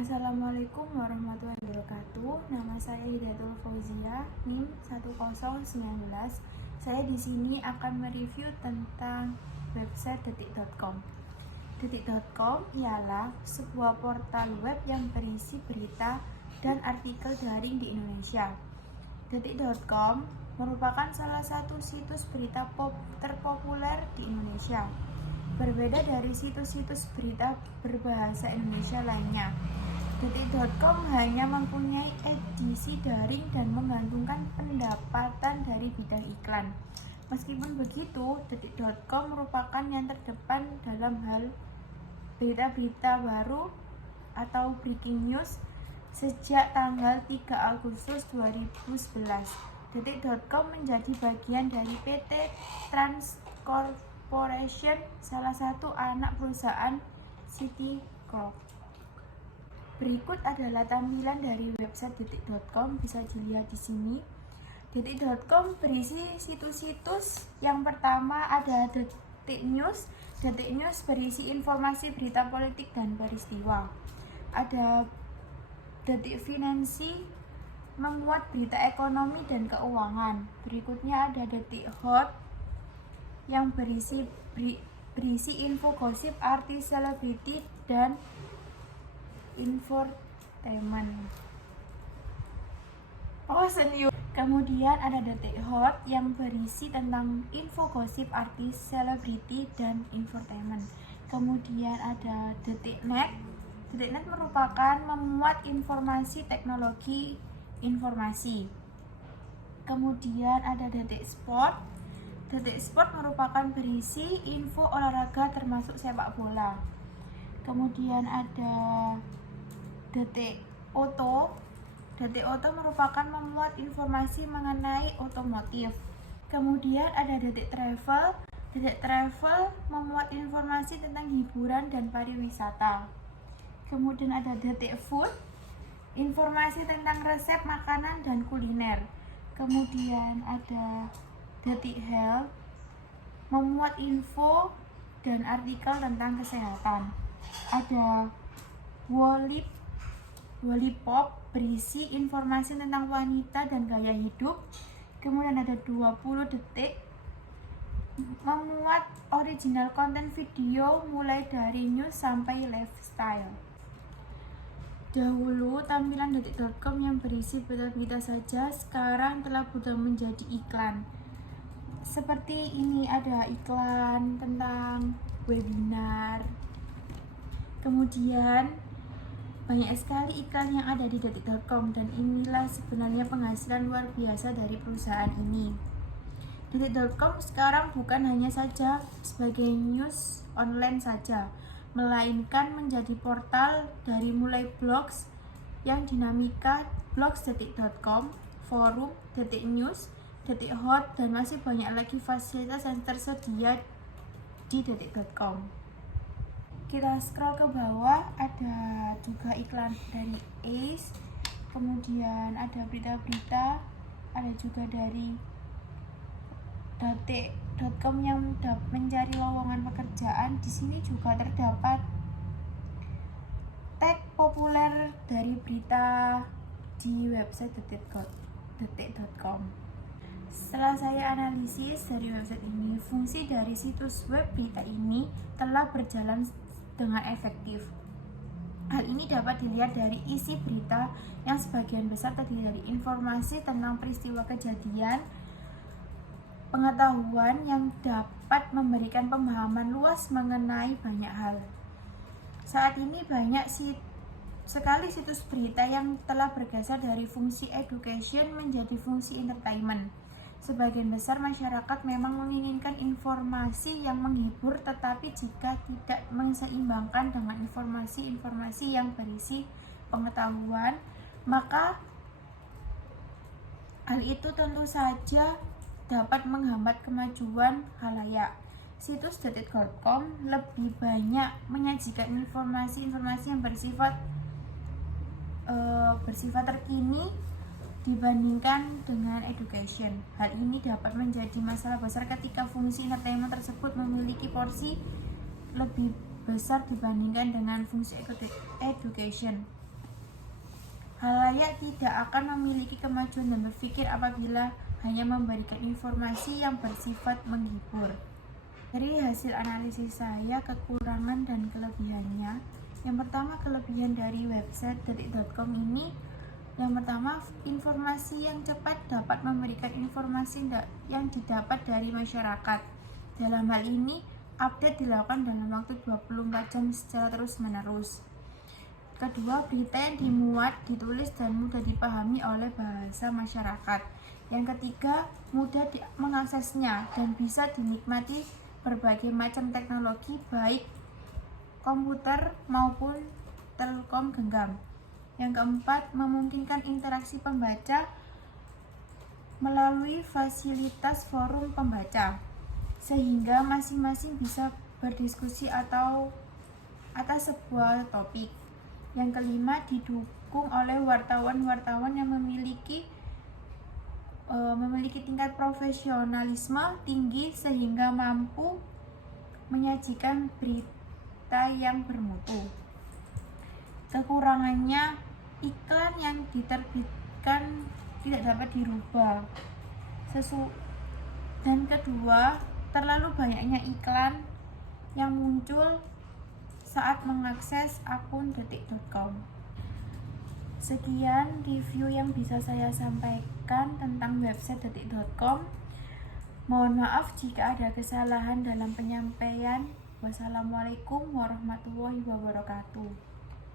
Assalamualaikum warahmatullahi wabarakatuh. Nama saya Hidayatul Fauzia, NIM 1019. Saya di sini akan mereview tentang website detik.com. Detik.com ialah sebuah portal web yang berisi berita dan artikel daring di Indonesia. Detik.com merupakan salah satu situs berita terpopuler di Indonesia. Berbeda dari situs-situs berita berbahasa Indonesia lainnya, Detik.com hanya mempunyai edisi daring dan menggantungkan pendapatan dari bidang iklan. Meskipun begitu, Detik.com merupakan yang terdepan dalam hal berita-berita baru atau breaking news sejak tanggal 3 Agustus 2011. Detik.com menjadi bagian dari PT Transcorp salah satu anak perusahaan Citicorp. Berikut adalah tampilan dari website detik.com, bisa dilihat di sini. Detik.com berisi situs-situs. Yang pertama ada Detik News. Detik News berisi informasi berita politik dan peristiwa. Ada Detik Finansi, memuat berita ekonomi dan keuangan. Berikutnya ada Detik Hot yang berisi info gosip, artis, selebriti, dan infotainment. Kemudian ada Detik Hot yang berisi tentang info gosip, artis, selebriti, dan infotainment. Kemudian ada Detik.net. Detik.net merupakan memuat informasi teknologi informasi. Kemudian ada Detik Sport. Detik Sport merupakan berisi info olahraga termasuk sepak bola. Kemudian ada Detik Auto. Detik Auto merupakan memuat informasi mengenai otomotif. Kemudian ada Detik Travel. Detik Travel memuat informasi tentang hiburan dan pariwisata. Kemudian ada Detik Food, informasi tentang resep makanan dan kuliner. Kemudian ada Detik Health, memuat info dan artikel tentang kesehatan. Ada Wallipop, berisi informasi tentang wanita dan gaya hidup. Kemudian ada 20 detik, memuat original konten video mulai dari news sampai lifestyle. Dahulu tampilan detik.com yang berisi berita-berita saja, sekarang telah berubah menjadi iklan. Seperti ini, ada iklan tentang webinar. Kemudian banyak sekali iklan yang ada di detik.com, dan inilah sebenarnya penghasilan luar biasa dari perusahaan ini. Detik.com sekarang bukan hanya saja sebagai news online saja, melainkan menjadi portal dari mulai blogs yang dinamika, blogs detik.com, forum, Detik News, Detik Hot, dan masih banyak lagi fasilitas yang tersedia di detik.com. Kita scroll ke bawah, ada juga iklan dari Ace, kemudian ada berita-berita, ada juga dari detik.com yang mencari lowongan pekerjaan. Di sini juga terdapat tag populer dari berita di website detik.com. Setelah saya analisis dari website ini, fungsi dari situs web berita ini telah berjalan dengan efektif. Hal ini dapat dilihat dari isi berita yang sebagian besar terdiri dari informasi tentang peristiwa kejadian, pengetahuan yang dapat memberikan pemahaman luas mengenai banyak hal. Saat ini banyak sekali situs berita yang telah bergeser dari fungsi education menjadi fungsi entertainment. Sebagian besar masyarakat memang menginginkan informasi yang menghibur, tetapi jika tidak diseimbangkan dengan informasi-informasi yang berisi pengetahuan, maka hal itu tentu saja dapat menghambat kemajuan khalayak. Situs detik.com lebih banyak menyajikan informasi-informasi yang bersifat terkini dibandingkan dengan education. Hal ini dapat menjadi masalah besar ketika fungsi entertainment tersebut memiliki porsi lebih besar dibandingkan dengan fungsi education. Halayak tidak akan memiliki kemajuan dan berpikir apabila hanya memberikan informasi yang bersifat menghibur. Dari hasil analisis saya, kekurangan dan kelebihannya. Yang pertama, kelebihan dari website detik.com ini. Yang pertama, informasi yang cepat dapat memberikan informasi yang didapat dari masyarakat. Dalam hal ini, update dilakukan dalam waktu 24 jam secara terus-menerus. Kedua, berita yang dimuat, ditulis, dan mudah dipahami oleh bahasa masyarakat. Yang ketiga, mudah mengaksesnya dan bisa dinikmati berbagai macam teknologi, baik komputer maupun telekom genggam. Yang keempat, memungkinkan interaksi pembaca melalui fasilitas forum pembaca, sehingga masing-masing bisa berdiskusi atau atas sebuah topik. Yang kelima, didukung oleh wartawan-wartawan yang memiliki tingkat profesionalisme tinggi sehingga mampu menyajikan berita yang bermutu. Kekurangannya, iklan yang diterbitkan tidak dapat dirubah. Dan kedua, terlalu banyaknya iklan yang muncul saat mengakses akun detik.com. Sekian review yang bisa saya sampaikan tentang website detik.com. Mohon maaf jika ada kesalahan dalam penyampaian. Wassalamualaikum warahmatullahi wabarakatuh.